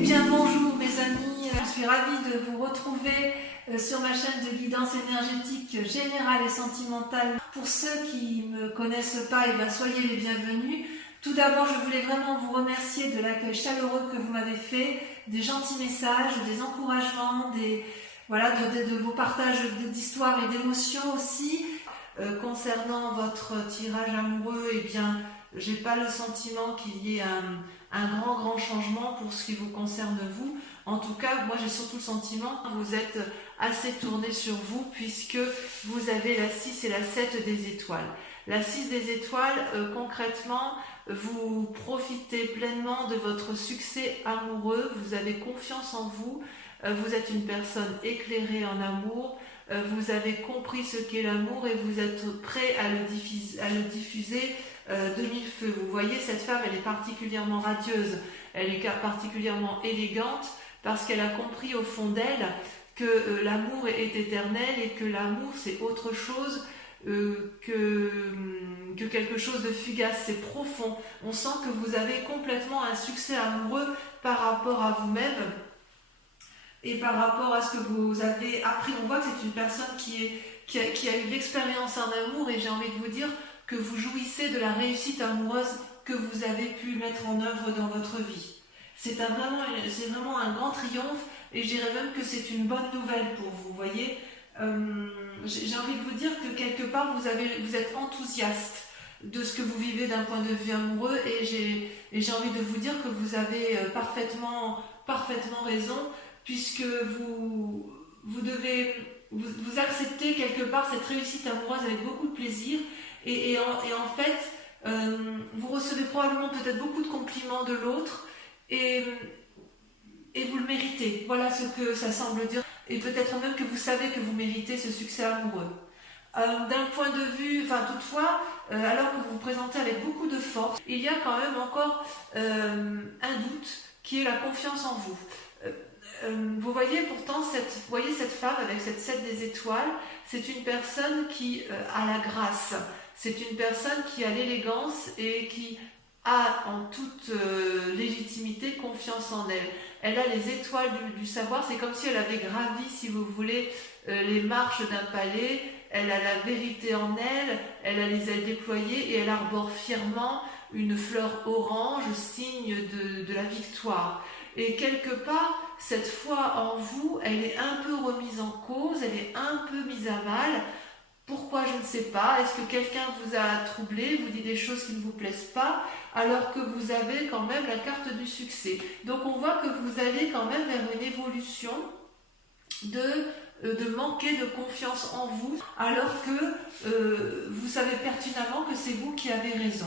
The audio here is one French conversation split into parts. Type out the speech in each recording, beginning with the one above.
Eh bien bonjour mes amis, je suis ravie de vous retrouver sur ma chaîne de guidance énergétique générale et sentimentale. Pour ceux qui ne me connaissent pas, eh bien, soyez les bienvenus. Tout d'abord, je voulais vraiment vous remercier de l'accueil chaleureux que vous m'avez fait, des gentils messages, des encouragements, de vos partages d'histoires et d'émotions aussi. Concernant votre tirage amoureux, eh bien, j'ai pas le sentiment qu'il y ait un grand changement pour ce qui vous concerne vous. En tout cas, moi j'ai surtout le sentiment que vous êtes assez tourné sur vous puisque vous avez la 6 et la 7 des étoiles. La 6 des étoiles, concrètement, vous profitez pleinement de votre succès amoureux, vous avez confiance en vous, vous êtes une personne éclairée en amour, vous avez compris ce qu'est l'amour et vous êtes prêt à le diffuser de mille feux. Vous voyez, cette femme, elle est particulièrement radieuse, elle est particulièrement élégante parce qu'elle a compris au fond d'elle que l'amour est éternel et que l'amour c'est autre chose que quelque chose de fugace, c'est profond. On sent que vous avez complètement un succès amoureux par rapport à vous-même et par rapport à ce que vous avez appris. On voit que c'est une personne qui a eu l'expérience en amour et j'ai envie de vous dire que vous jouissez de la réussite amoureuse que vous avez pu mettre en œuvre dans votre vie. C'est vraiment un grand triomphe et je dirais même que c'est une bonne nouvelle pour vous, voyez. J'ai envie de vous dire que quelque part vous êtes enthousiaste de ce que vous vivez d'un point de vue amoureux et j'ai envie de vous dire que vous avez parfaitement raison puisque vous acceptez quelque part cette réussite amoureuse avec beaucoup de plaisir et en fait vous recevez probablement peut-être beaucoup de compliments de l'autre et vous le méritez. Voilà ce que ça semble dire. Et peut-être même que vous savez que vous méritez ce succès amoureux. D'un point de vue, toutefois, alors que vous vous présentez avec beaucoup de force, il y a quand même encore un doute qui est la confiance en vous. Vous voyez pourtant cette femme avec cette 7 des étoiles, c'est une personne qui a la grâce, c'est une personne qui a l'élégance et qui a en toute légitimité confiance en elle. Elle a les étoiles du savoir, c'est comme si elle avait gravi, si vous voulez, les marches d'un palais, elle a la vérité en elle, elle a les ailes déployées et elle arbore fièrement une fleur orange, signe de la victoire. Et quelque part, cette foi en vous, elle est un peu remise en cause, elle est un peu mise à mal. Pourquoi, je ne sais pas. Est-ce que quelqu'un vous a troublé, vous dit des choses qui ne vous plaisent pas, alors que vous avez quand même la carte du succès. Donc on voit que vous allez quand même vers une évolution de manquer de confiance en vous, alors que vous savez pertinemment que c'est vous qui avez raison.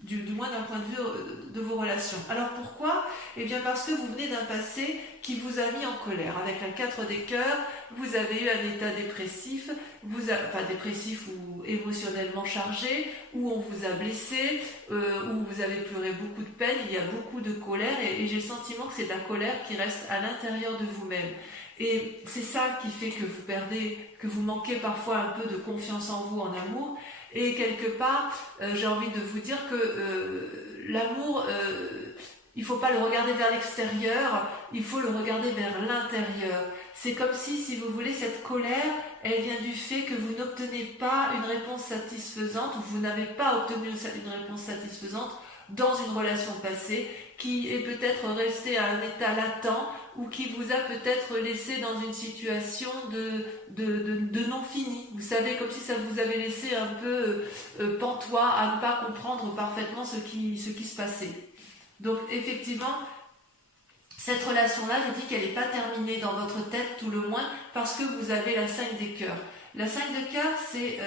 Du moins d'un point de vue de vos relations. Alors pourquoi ? Eh bien parce que vous venez d'un passé qui vous a mis en colère. Avec la 4 des cœurs, vous avez eu un état dépressif, dépressif ou émotionnellement chargé, où on vous a blessé, où vous avez pleuré beaucoup de peine, il y a beaucoup de colère et j'ai le sentiment que c'est de la colère qui reste à l'intérieur de vous-même. Et c'est ça qui fait que vous perdez, que vous manquez parfois un peu de confiance en vous, en amour. Et quelque part, j'ai envie de vous dire que l'amour, il ne faut pas le regarder vers l'extérieur, il faut le regarder vers l'intérieur. C'est comme si vous voulez, cette colère, elle vient du fait que vous n'obtenez pas une réponse satisfaisante, ou vous n'avez pas obtenu une réponse satisfaisante dans une relation passée, qui est peut-être restée à un état latent, ou qui vous a peut-être laissé dans une situation de non fini. Vous savez, comme si ça vous avait laissé un peu pantois à ne pas comprendre parfaitement ce qui se passait. Donc effectivement, cette relation-là, je dis qu'elle n'est pas terminée dans votre tête, tout le moins, parce que vous avez la 5 des cœurs. La 5 des cœurs, c'est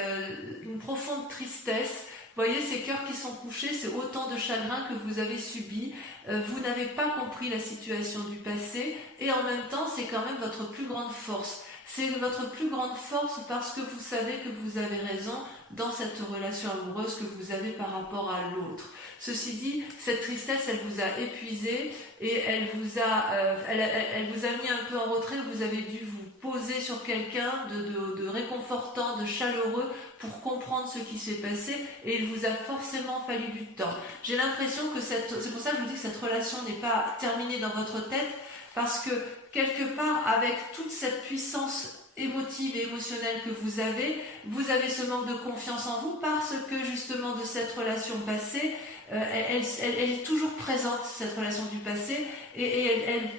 une profonde tristesse. Vous voyez, ces cœurs qui sont couchés, c'est autant de chagrin que vous avez subi. Vous n'avez pas compris la situation du passé et en même temps, c'est quand même votre plus grande force. C'est votre plus grande force parce que vous savez que vous avez raison dans cette relation amoureuse que vous avez par rapport à l'autre. Ceci dit, cette tristesse, elle vous a épuisé et elle vous a mis un peu en retrait, vous avez dû vous poser sur quelqu'un, de réconfortant, de chaleureux pour comprendre ce qui s'est passé, et il vous a forcément fallu du temps. J'ai l'impression que c'est pour ça que je vous dis que cette relation n'est pas terminée dans votre tête, parce que quelque part, avec toute cette puissance émotive et émotionnelle que vous avez ce manque de confiance en vous parce que justement de cette relation passée, elle est toujours présente, cette relation du passé, et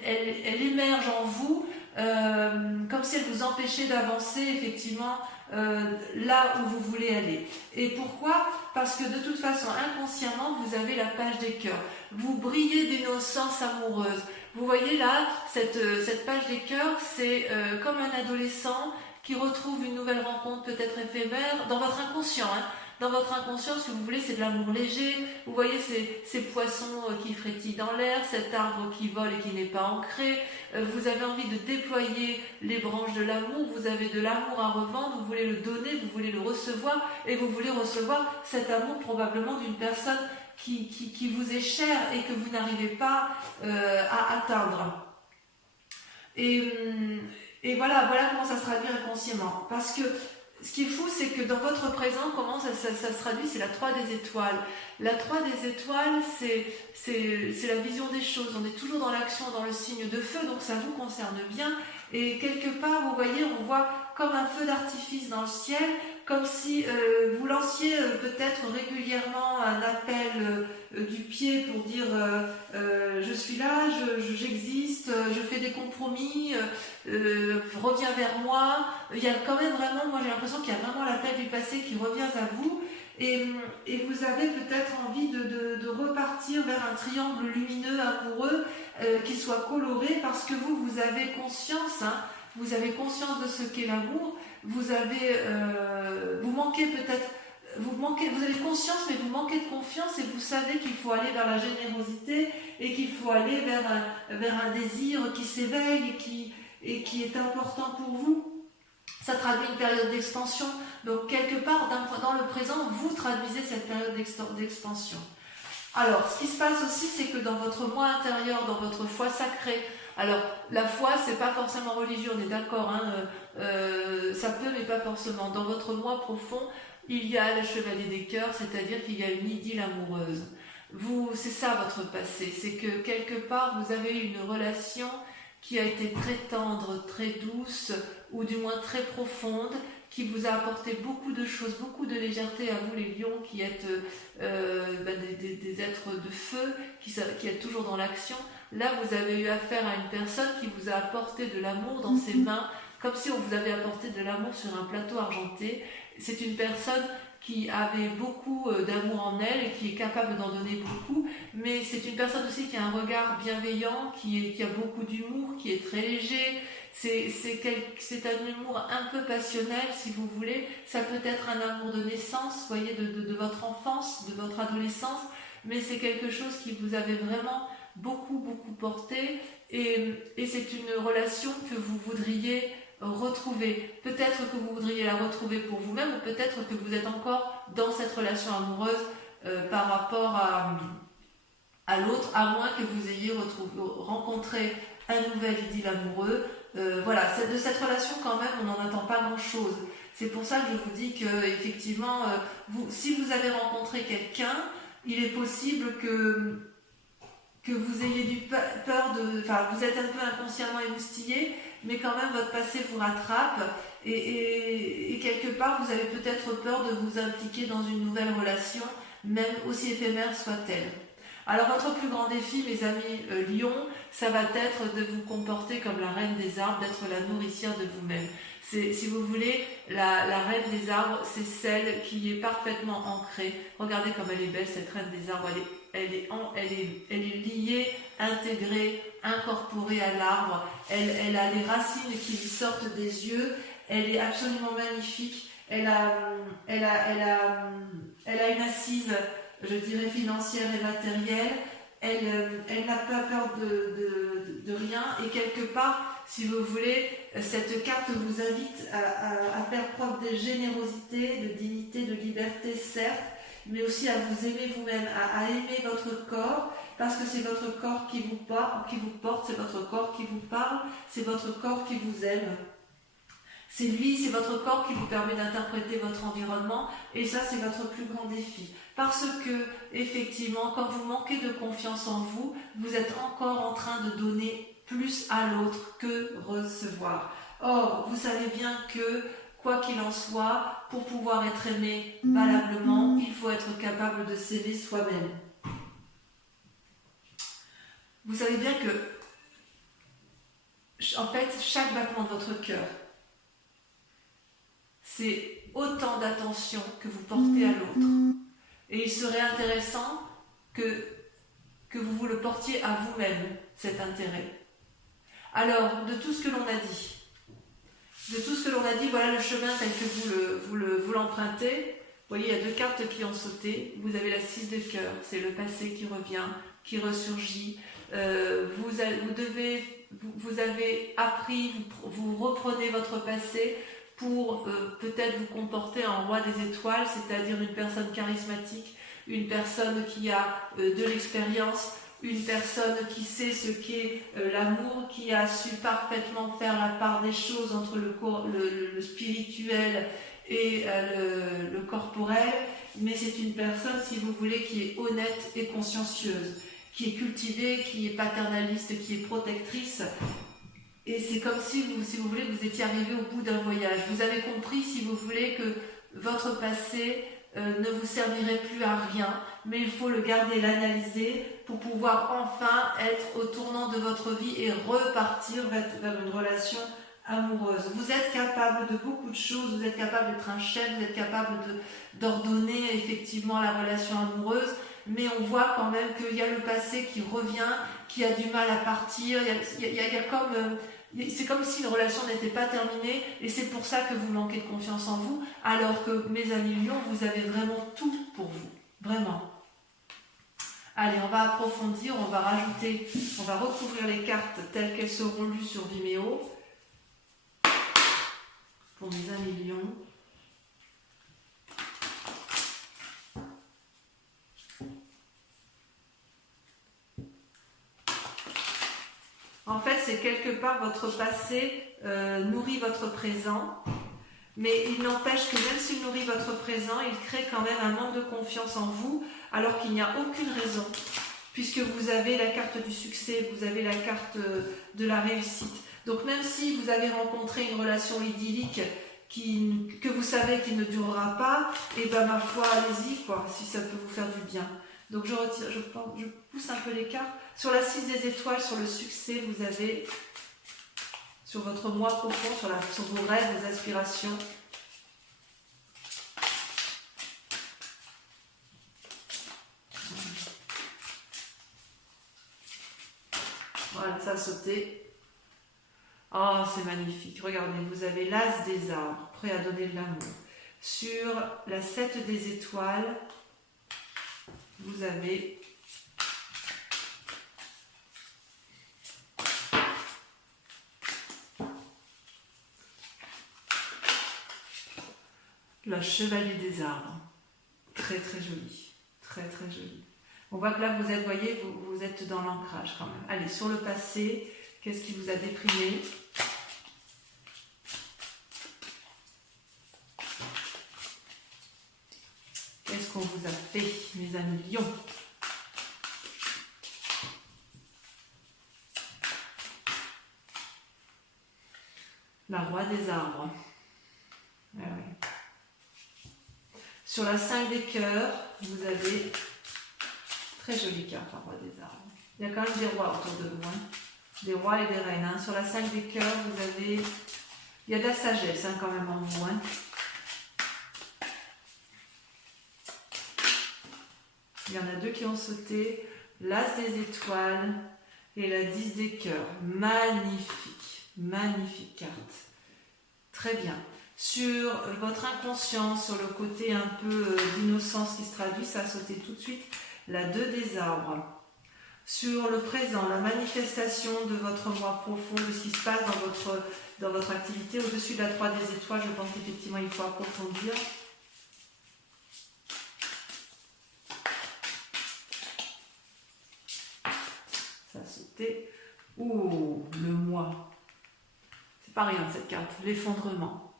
elle émerge en vous comme si elle vous empêchait d'avancer effectivement là où vous voulez aller. Et pourquoi? Parce que de toute façon, inconsciemment, vous avez la page des cœurs. Vous brillez d'innocence amoureuse. Vous voyez là, cette page des cœurs, c'est comme un adolescent qui retrouve une nouvelle rencontre peut-être éphémère dans votre inconscient. Dans votre inconscient, ce que vous voulez, c'est de l'amour léger. Vous voyez ces poissons qui frétillent dans l'air, cet arbre qui vole et qui n'est pas ancré. Vous avez envie de déployer les branches de l'amour. Vous avez de l'amour à revendre. Vous voulez le donner, vous voulez le recevoir. Et vous voulez recevoir cet amour probablement d'une personne qui vous est chère et que vous n'arrivez pas à atteindre. Et voilà comment ça se traduit inconsciemment. Parce que ce qui est fou, c'est que dans votre présent, comment ça se traduit? C'est la 3 des étoiles. La 3 des étoiles, c'est la vision des choses. On est toujours dans l'action, dans le signe de feu, donc ça vous concerne bien. Et quelque part, vous voyez, on voit comme un feu d'artifice dans le ciel, comme si vous lanciez peut-être régulièrement un appel du pied pour dire je suis là, j'existe, je fais des compromis, reviens vers moi. Il y a quand même vraiment, moi j'ai l'impression qu'il y a vraiment l'appel du passé qui revient à vous, et vous avez peut-être envie de repartir vers un triangle lumineux amoureux qui soit coloré, parce que vous avez conscience, vous avez conscience de ce qu'est l'amour. Vous avez conscience, mais vous manquez de confiance, et vous savez qu'il faut aller vers la générosité et qu'il faut aller vers un désir qui s'éveille et qui est important pour vous. Ça traduit une période d'expansion. Donc quelque part, dans le présent, vous traduisez cette période d'expansion. Alors, ce qui se passe aussi, c'est que dans votre moi intérieur, dans votre foi sacrée, alors la foi, c'est pas forcément religieux, on est d'accord, ça peut, mais pas forcément. Dans votre moi profond, il y a le chevalier des cœurs, c'est-à-dire qu'il y a une idylle amoureuse. C'est ça votre passé, c'est que quelque part, vous avez eu une relation qui a été très tendre, très douce, ou du moins très profonde, qui vous a apporté beaucoup de choses, beaucoup de légèreté à vous les lions, qui êtes des êtres de feu, qui êtes toujours dans l'action. Là, vous avez eu affaire à une personne qui vous a apporté de l'amour dans ses mains, comme si on vous avait apporté de l'amour sur un plateau argenté. C'est une personne qui avait beaucoup d'amour en elle et qui est capable d'en donner beaucoup, mais c'est une personne aussi qui a un regard bienveillant, qui a beaucoup d'humour, qui est très léger. C'est un humour un peu passionnel, si vous voulez. Ça peut être un amour de naissance, vous voyez, de votre enfance, de votre adolescence, mais c'est quelque chose qui vous avait vraiment beaucoup porté, et c'est une relation que vous voudriez retrouver. Peut-être que vous voudriez la retrouver pour vous-même, ou peut-être que vous êtes encore dans cette relation amoureuse par rapport à l'autre, à moins que vous ayez rencontré un nouvel idylle amoureux. Voilà, de cette relation quand même, on n'en attend pas grand-chose. C'est pour ça que je vous dis que effectivement, si vous avez rencontré quelqu'un, il est possible que vous ayez peur vous êtes un peu inconsciemment émoustillé, mais quand même votre passé vous rattrape, et quelque part vous avez peut-être peur de vous impliquer dans une nouvelle relation, même aussi éphémère soit-elle. Alors votre plus grand défi, mes amis lions, ça va être de vous comporter comme la reine des arbres, d'être la nourricière de vous-même. Si vous voulez, la reine des arbres, c'est celle qui est parfaitement ancrée. Regardez comme elle est belle, cette reine des arbres. Elle est liée, intégrée, incorporée à l'arbre. Elle a les racines qui lui sortent des yeux. Elle est absolument magnifique. Elle a une assise, je dirais, financière et matérielle. Elle n'a pas peur de rien, et quelque part, si vous voulez, cette carte vous invite à faire preuve de générosité, de dignité, de liberté, certes, mais aussi à vous aimer vous-même, à aimer votre corps, parce que c'est votre corps qui vous porte, c'est votre corps qui vous parle, c'est votre corps qui vous aime. C'est lui, c'est votre corps qui vous permet d'interpréter votre environnement et ça c'est votre plus grand défi. Parce que effectivement, quand vous manquez de confiance en vous, vous êtes encore en train de donner plus à l'autre que recevoir. Or, vous savez bien que quoi qu'il en soit, pour pouvoir être aimé valablement, il faut être capable de s'aimer soi-même. Vous savez bien que, en fait, chaque battement de votre cœur, c'est autant d'attention que vous portez à l'autre. Et il serait intéressant que vous vous le portiez à vous-même, cet intérêt. Alors, de tout ce que l'on a dit, voilà le chemin tel que vous l'empruntez. Vous voyez, il y a deux cartes qui ont sauté. Vous avez la 6 de cœur, c'est le passé qui revient, qui ressurgit. Vous avez appris, vous reprenez votre passé pour peut-être vous comporter en roi des étoiles, c'est-à-dire une personne charismatique, une personne qui a de l'expérience, une personne qui sait ce qu'est l'amour, qui a su parfaitement faire la part des choses entre le spirituel et le corporel, mais c'est une personne, si vous voulez, qui est honnête et consciencieuse, qui est cultivée, qui est paternaliste, qui est protectrice. Et c'est comme si vous voulez, vous étiez arrivé au bout d'un voyage. Vous avez compris, si vous voulez, que votre passé ne vous servirait plus à rien, mais il faut le garder, l'analyser pour pouvoir enfin être au tournant de votre vie et repartir vers une relation amoureuse. Vous êtes capable de beaucoup de choses, vous êtes capable d'être un chef, vous êtes capable d'ordonner effectivement la relation amoureuse, mais on voit quand même qu'il y a le passé qui revient, qui a du mal à partir, c'est comme si une relation n'était pas terminée et c'est pour ça que vous manquez de confiance en vous, alors que mes amis lions, vous avez vraiment tout pour vous, vraiment. Allez, on va approfondir, on va recouvrir les cartes telles qu'elles seront lues sur Vimeo pour mes amis lions. En fait, c'est quelque part votre passé nourrit votre présent, mais il n'empêche que même s'il nourrit votre présent, il crée quand même un manque de confiance en vous, alors qu'il n'y a aucune raison, puisque vous avez la carte du succès, vous avez la carte de la réussite. Donc même si vous avez rencontré une relation idyllique que vous savez qu'il ne durera pas, et ben ma foi, allez-y, quoi, si ça peut vous faire du bien. Donc je pousse un peu les cartes. Sur la 6 des étoiles, sur le succès, vous avez, sur votre moi profond, sur vos rêves, vos aspirations. Voilà, ça a sauté. Oh, c'est magnifique. Regardez, vous avez l'as des arbres, prêt à donner de l'amour. Sur la 7 des étoiles, vous avez la chevalier des arbres. Très très joli. Très très joli. On voit que là, vous êtes, voyez, vous êtes dans l'ancrage quand même. Allez, sur le passé, qu'est-ce qui vous a déprimé ? Qu'est-ce qu'on vous a fait, mes amis lions ? La roi des arbres. Ah oui. Sur la 5 des cœurs, vous avez très jolie carte, la roi des arbres. Il y a quand même des rois autour de vous, hein. Des rois et des reines. Hein. Sur la 5 des cœurs, vous avez... Il y a de la sagesse hein, quand même en vous. Hein. Il y en a deux qui ont sauté. L'as des étoiles et la 10 des cœurs. Magnifique. Magnifique carte. Très bien. Sur votre inconscience, sur le côté un peu d'innocence qui se traduit, ça a sauté tout de suite. La 2 des arbres. Sur le présent, la manifestation de votre moi profond, de ce qui se passe dans votre activité. Au-dessus de la 3 des étoiles, je pense qu'effectivement il faut approfondir. Ça a sauté. Oh, le moi. pas rien cette carte, l'effondrement.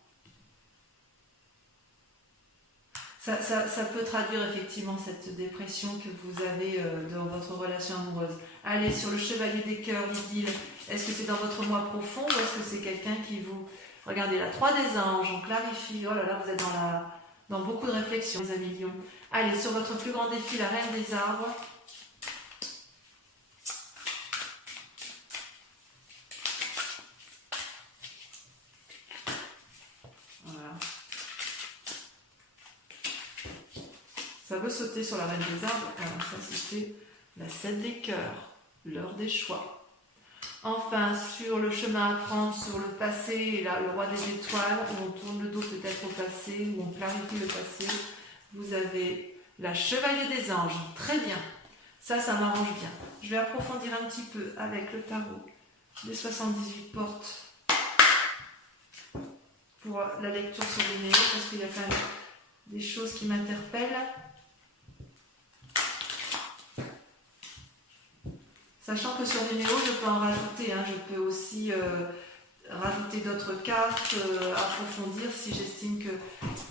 Ça peut traduire effectivement cette dépression que vous avez dans votre relation amoureuse. Allez, sur le chevalier des cœurs, idylle, est-ce que c'est dans votre moi profond ou est-ce que c'est quelqu'un qui vous... Regardez, la 3 des anges, on clarifie. Oh là là, vous êtes dans beaucoup de réflexions, les amis lions. Allez, sur votre plus grand défi, la reine des arbres. Ça veut sauter sur la reine des arbres. Alors ça c'était la 7 des cœurs, l'heure des choix. Enfin, sur le chemin à prendre, sur le passé, et là, le roi des étoiles, où on tourne le dos peut-être au passé, où on clarifie le passé, vous avez la chevalier des anges. Très bien. Ça m'arrange bien. Je vais approfondir un petit peu avec le tarot des 78 portes pour la lecture sur les néos, parce qu'il y a quand même des choses qui m'interpellent. Sachant que sur Vimeo, je peux en rajouter, hein, je peux aussi rajouter d'autres cartes, approfondir si j'estime que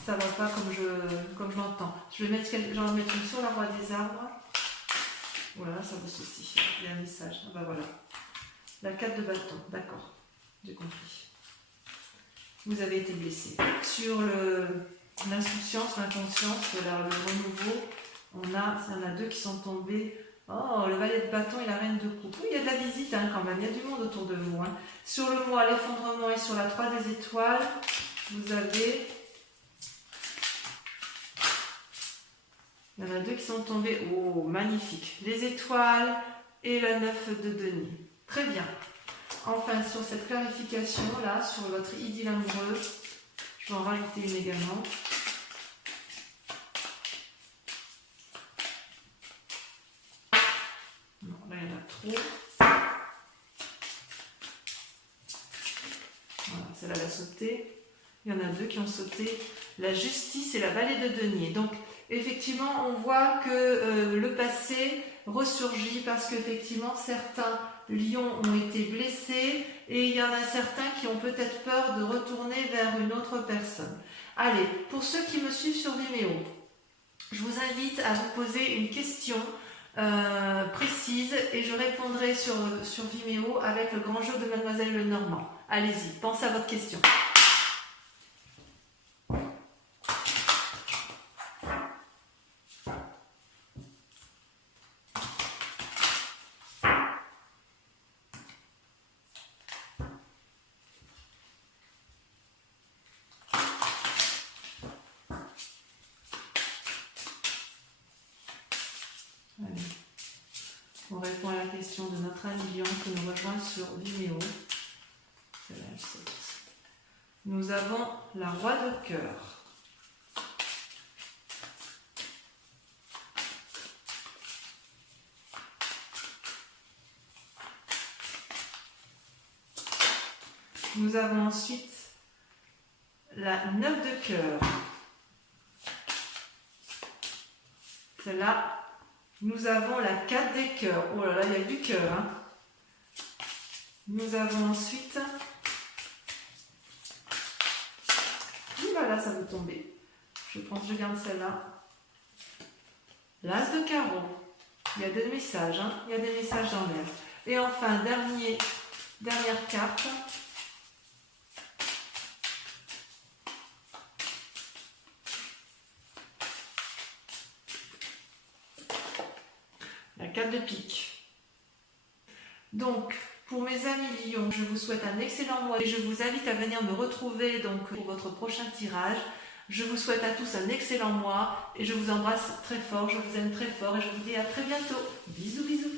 ça ne va pas comme je l'entends. J'en vais mettre une sur la roi des arbres. Voilà, ça veut sauter. Il y a un message. Ah ben voilà. La 4 de bâton, d'accord, j'ai compris. Vous avez été blessé. Sur l'insouciance, l'inconscience, le renouveau, il y en a deux qui sont tombés. Oh, le valet de bâton et la reine de coupe. Oui, il y a de la visite hein, quand même, il y a du monde autour de vous. Hein. Sur le mois, l'effondrement et sur la 3 des étoiles, vous avez... Il y en a deux qui sont tombés. Oh, magnifique. Les étoiles et la 9 de denier. Très bien. Enfin, sur cette clarification, là, sur votre idylle amoureuse, je vais en rajouter une également. Non, là, il y en a trop. Voilà, celle-là, elle a sauté. Il y en a deux qui ont sauté. La justice et la vallée de denier. Donc, effectivement, on voit que le passé ressurgit parce qu'effectivement, certains lions ont été blessés et il y en a certains qui ont peut-être peur de retourner vers une autre personne. Allez, pour ceux qui me suivent sur Vimeo, je vous invite à vous poser une question précise et je répondrai sur Vimeo avec le grand jeu de Mademoiselle Lenormand. Allez-y, pensez à votre question. On répond à la question de notre ami Lion qui nous rejoint sur Vimeo. Nous avons la roi de cœur. Nous avons ensuite la 9 de cœur. Celle-là. Nous avons la 4 des cœurs. Oh là là, il y a du cœur. Hein. Nous avons ensuite... Voilà, ça veut tomber. Je garde celle-là. L'as de carreau. Il y a des messages. Hein. Il y a des messages dans l'air. Et enfin, dernière carte. La 4 de pique. Donc, pour mes amis lions, je vous souhaite un excellent mois et je vous invite à venir me retrouver donc, pour votre prochain tirage. Je vous souhaite à tous un excellent mois et je vous embrasse très fort, je vous aime très fort et je vous dis à très bientôt. Bisous, bisous.